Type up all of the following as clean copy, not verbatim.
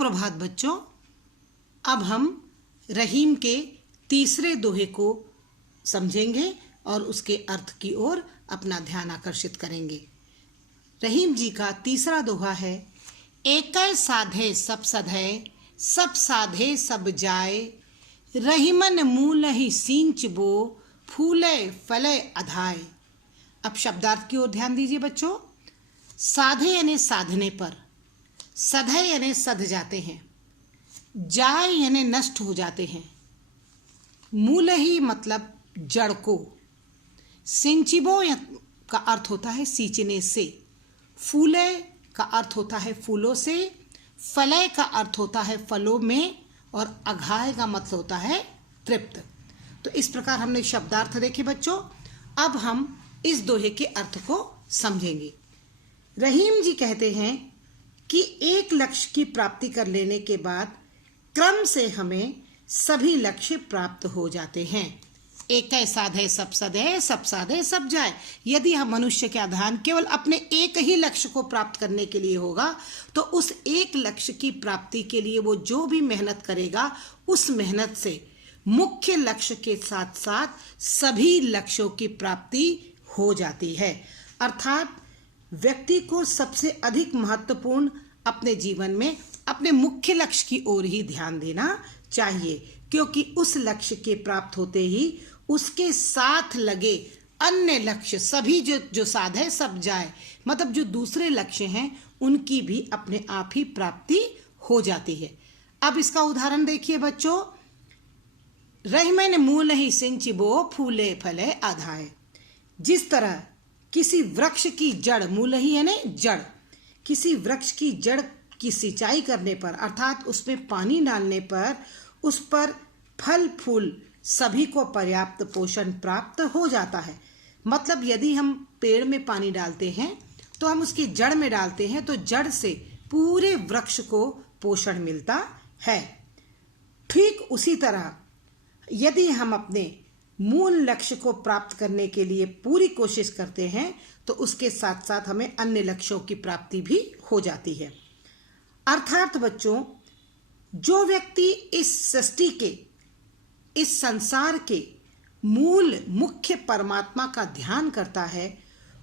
सुप्रभात बच्चों। अब हम रहीम के तीसरे दोहे को समझेंगे और उसके अर्थ की ओर अपना ध्यान आकर्षित करेंगे। रहीम जी का तीसरा दोहा है, एकै साधे सब सधै, सब साधे सब जाए, रहीमन मूल ही सींच बो, फूले फले अधाय। अब शब्दार्थ की ओर ध्यान दीजिए बच्चों। साधे यानी साधने पर, सधे यानी सध जाते हैं, जाए यानी नष्ट हो जाते हैं, मूल ही मतलब जड़ को, सिंचिबो का अर्थ होता है सींचने से, फूले का अर्थ होता है फूलों से, फलय का अर्थ होता है फलों में, और अघाय का मतलब होता है तृप्त। तो इस प्रकार हमने शब्दार्थ देखे बच्चों। अब हम इस दोहे के अर्थ को समझेंगे। रहीम जी कहते हैं कि एक लक्ष्य की प्राप्ति कर लेने के बाद क्रम से हमें सभी लक्ष्य प्राप्त हो जाते हैं। एकै साधे सब सधै, सब साधे सब जाए। यदि हम मनुष्य का ध्यान केवल अपने एक ही लक्ष्य को प्राप्त करने के लिए होगा तो उस एक लक्ष्य की प्राप्ति के लिए वो जो भी मेहनत करेगा उस मेहनत से मुख्य लक्ष्य के साथ साथ सभी लक्ष्यों की प्राप्ति हो जाती है। अर्थात व्यक्ति को सबसे अधिक महत्वपूर्ण अपने जीवन में अपने मुख्य लक्ष्य की ओर ही ध्यान देना चाहिए, क्योंकि उस लक्ष्य के प्राप्त होते ही उसके साथ लगे अन्य लक्ष्य सभी जो साधे सब जाए, मतलब जो दूसरे लक्ष्य हैं उनकी भी अपने आप ही प्राप्ति हो जाती है। अब इसका उदाहरण देखिए बच्चों। रहीमन मूल ही सिंचिबो, फूले फले अधाय। जिस तरह किसी वृक्ष की जड़, मूल ही यानी जड़, किसी वृक्ष की जड़ की सिंचाई करने पर अर्थात उसमें पानी डालने पर उस पर फल फूल सभी को पर्याप्त पोषण प्राप्त हो जाता है। मतलब यदि हम पेड़ में पानी डालते हैं तो हम उसकी जड़ में डालते हैं तो जड़ से पूरे वृक्ष को पोषण मिलता है। ठीक उसी तरह यदि हम अपने मूल लक्ष्य को प्राप्त करने के लिए पूरी कोशिश करते हैं तो उसके साथ साथ हमें अन्य लक्ष्यों की प्राप्ति भी हो जाती है। अर्थात बच्चों, जो व्यक्ति इस सृष्टि के, इस संसार के मूल मुख्य परमात्मा का ध्यान करता है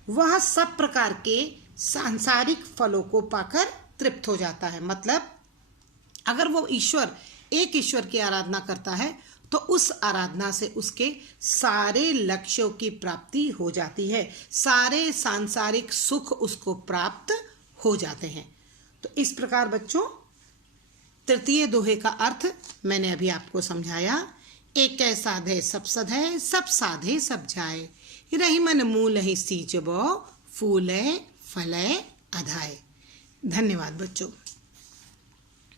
वह सब प्रकार के सांसारिक फलों को पाकर तृप्त हो जाता है। मतलब अगर वो एक ईश्वर की आराधना करता है तो उस आराधना से उसके सारे लक्ष्यों की प्राप्ति हो जाती है, सारे सांसारिक सुख उसको प्राप्त हो जाते हैं। तो इस प्रकार बच्चों तृतीय दोहे का अर्थ मैंने अभी आपको समझाया। एकै साधे सब सधै, सब साधे सब जाए, रहीमन मूल ही सींचबो, फूले फले अधाय। धन्यवाद बच्चों।